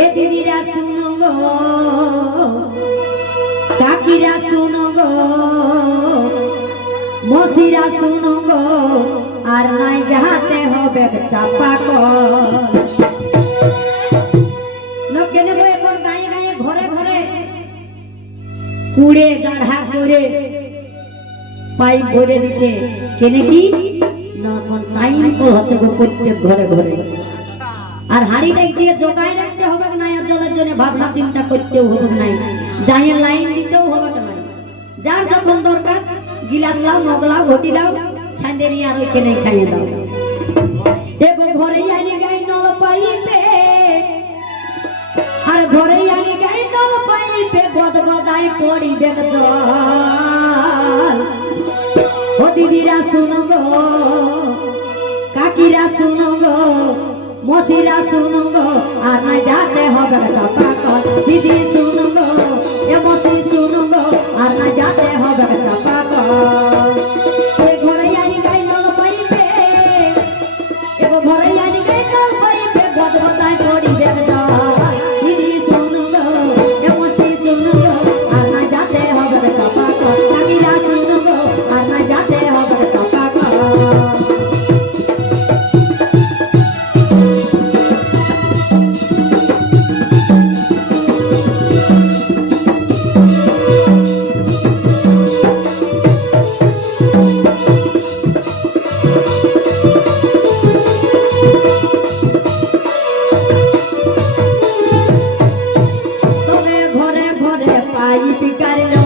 এ দিদিরা শুনো গো, কাকিরা শুনো গো, মসিরা শুনো গো, আর নাই যাহাতে হবে চাপা লোকে নেব এখন গায়ে গায়ে ঘরে ঘরে ঘরে। আর হাড়িটা দিয়ে জোগায় রাখতে হবে না আর জলের জন্য ভাবনা চিন্তা করতেও হবে না যাই লাইন দিতেও হবে না যার যখন দরকার, গিলাস লাও, মগ লাও, ঘটি লাও ছান্দে নিয়ে আর ওইখানে খাইয়ে দাও। এগো ঘরে আনি গাই নল পাইপে, আর ঘরে আনি গাই নল পাইপে, গদ গদাই পড়িবে জল। ও দিদিরা শুনো গো, কাকিরা শুনো গো মসিরা শুনো গো আর না যাতে হবে চাপা কল দিদি শুনো গো ঘরে পাইপ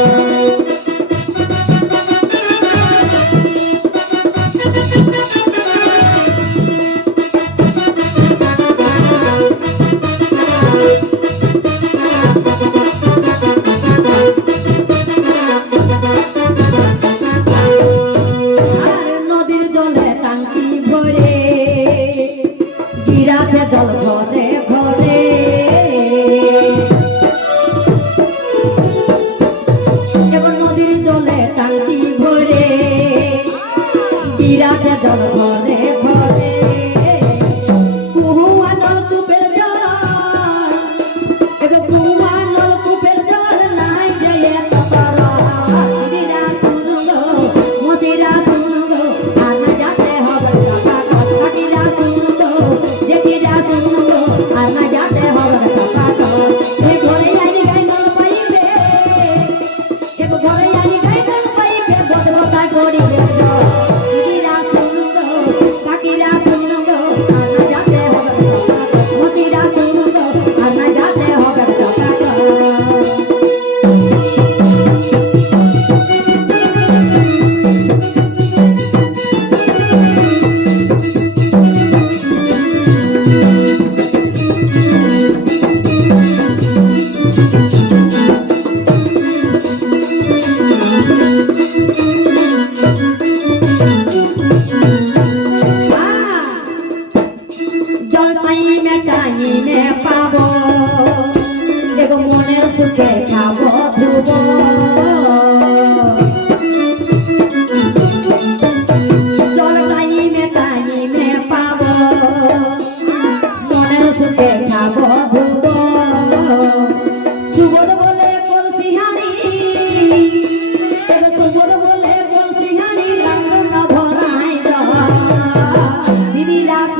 Oh,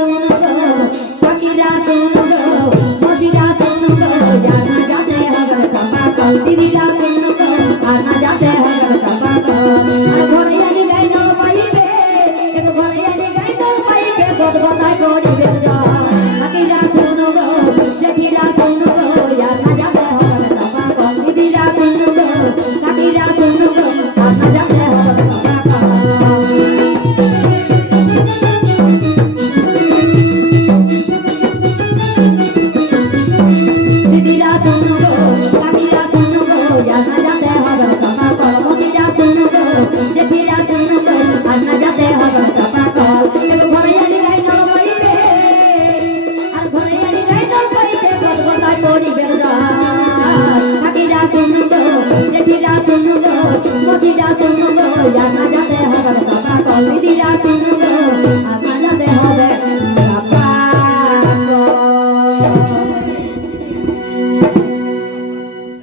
सोनो पकीरा सोनो কাকিরা শোনো